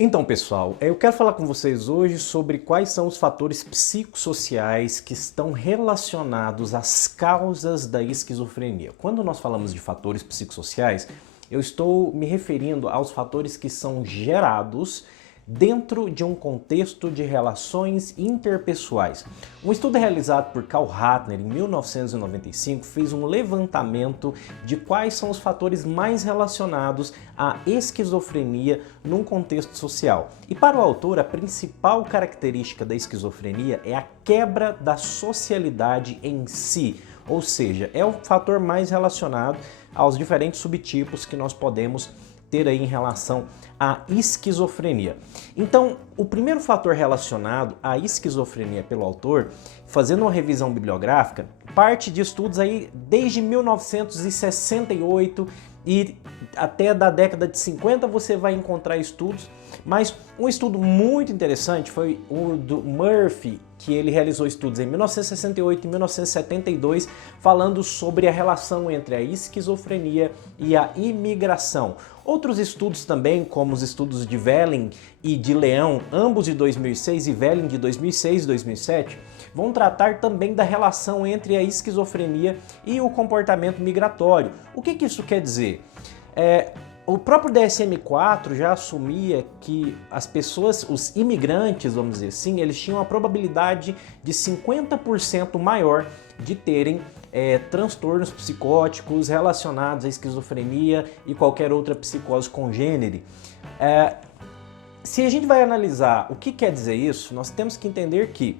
Então, pessoal, eu quero falar com vocês hoje sobre quais são os fatores psicossociais que estão relacionados às causas da esquizofrenia. Quando nós falamos de fatores psicossociais, eu estou me referindo aos fatores que são gerados dentro de um contexto de relações interpessoais. Um estudo realizado por Karl Ratner em 1995 fez um levantamento de quais são os fatores mais relacionados à esquizofrenia num contexto social. E para o autor, a principal característica da esquizofrenia é a quebra da socialidade em si, ou seja, é o fator mais relacionado aos diferentes subtipos que nós podemos ter aí em relação à esquizofrenia. Então, o primeiro fator relacionado à esquizofrenia pelo autor, fazendo uma revisão bibliográfica, parte de estudos aí desde 1968 e até da década de 50 você vai encontrar estudos, mas um estudo muito interessante foi o do Murphy, que ele realizou estudos em 1968 e 1972, falando sobre a relação entre a esquizofrenia e a imigração. Outros estudos também, como os estudos de Velling e de Leão, ambos de 2006, e Velling de 2006 e 2007, vão tratar também da relação entre a esquizofrenia e o comportamento migratório. O que isso quer dizer? O próprio DSM-4 já assumia que as pessoas, os imigrantes, vamos dizer assim, eles tinham a probabilidade de 50% maior de terem transtornos psicóticos relacionados à esquizofrenia e qualquer outra psicose congênere. Se a gente vai analisar o que quer dizer isso, nós temos que entender que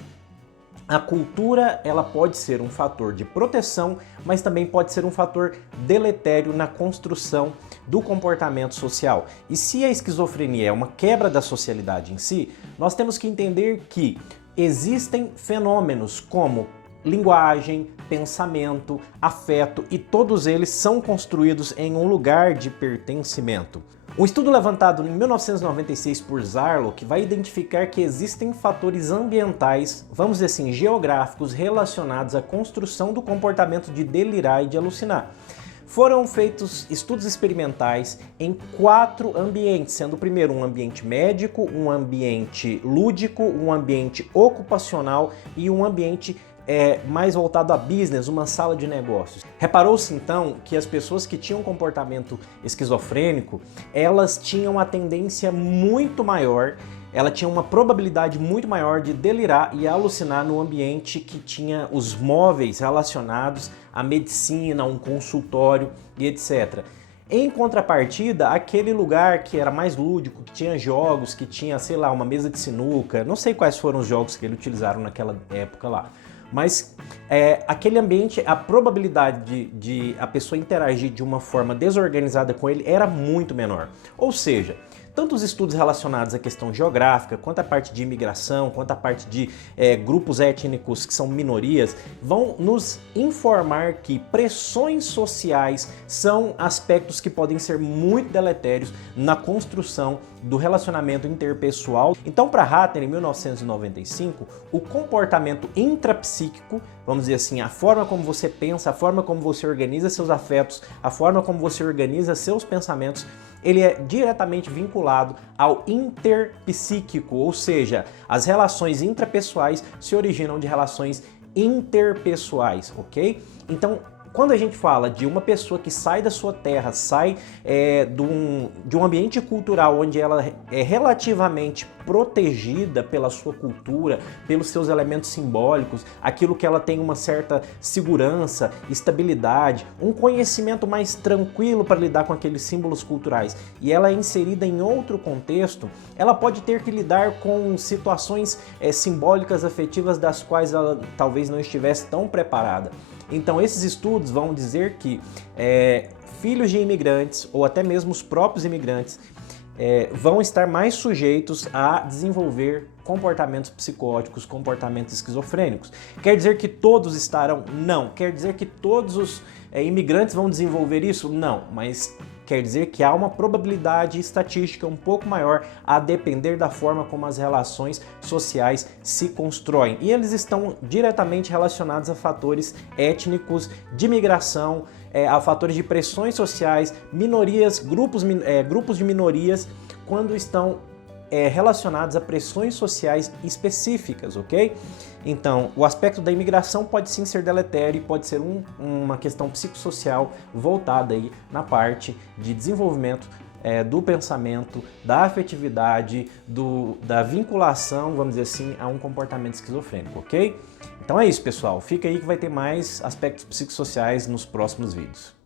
a cultura, ela pode ser um fator de proteção, mas também pode ser um fator deletério na construção do comportamento social. E se a esquizofrenia é uma quebra da socialidade em si, nós temos que entender que existem fenômenos como linguagem, pensamento, afeto, e todos eles são construídos em um lugar de pertencimento. Um estudo levantado em 1996 por Zarlock vai identificar que existem fatores ambientais, vamos dizer assim, geográficos, relacionados à construção do comportamento de delirar e de alucinar. Foram feitos estudos experimentais em 4 ambientes, sendo o primeiro um ambiente médico, um ambiente lúdico, um ambiente ocupacional e um ambiente mais voltado a business, uma sala de negócios. Reparou-se então que as pessoas que tinham comportamento esquizofrênico, elas tinham a tendência muito maior, ela tinha uma probabilidade muito maior de delirar e alucinar no ambiente que tinha os móveis relacionados à medicina, a um consultório e etc. Em contrapartida, aquele lugar que era mais lúdico, que tinha jogos, que tinha, sei lá, uma mesa de sinuca, não sei quais foram os jogos que eles utilizaram naquela época lá, mas aquele ambiente, a probabilidade de a pessoa interagir de uma forma desorganizada com ele era muito menor. Ou seja, tanto os estudos relacionados à questão geográfica, quanto a parte de imigração, quanto a parte de grupos étnicos que são minorias, vão nos informar que pressões sociais são aspectos que podem ser muito deletérios na construção do relacionamento interpessoal. Então, para Ratner, em 1995, o comportamento intrapsíquico, vamos dizer assim, a forma como você pensa, a forma como você organiza seus afetos, a forma como você organiza seus pensamentos, ele é diretamente vinculado ao interpsíquico, ou seja, as relações intrapessoais se originam de relações interpessoais, ok? Então, quando a gente fala de uma pessoa que sai da sua terra, sai de um ambiente cultural onde ela é relativamente protegida pela sua cultura, pelos seus elementos simbólicos, aquilo que ela tem uma certa segurança, estabilidade, um conhecimento mais tranquilo para lidar com aqueles símbolos culturais, e ela é inserida em outro contexto, ela pode ter que lidar com situações simbólicas, afetivas, das quais ela talvez não estivesse tão preparada. Então esses estudos vão dizer que filhos de imigrantes, ou até mesmo os próprios imigrantes, vão estar mais sujeitos a desenvolver comportamentos psicóticos, comportamentos esquizofrênicos. Quer dizer que todos estarão? Não. Quer dizer que todos os imigrantes vão desenvolver isso? Não. Mas quer dizer que há uma probabilidade estatística um pouco maior a depender da forma como as relações sociais se constroem. E eles estão diretamente relacionados a fatores étnicos, de migração, a fatores de pressões sociais, minorias, grupos de minorias, quando estão relacionados a pressões sociais específicas, ok? Então, o aspecto da imigração pode sim ser deletério e pode ser uma questão psicossocial voltada aí na parte de desenvolvimento do pensamento, da afetividade, da vinculação, vamos dizer assim, a um comportamento esquizofrênico, ok? Então é isso, pessoal. Fica aí que vai ter mais aspectos psicossociais nos próximos vídeos.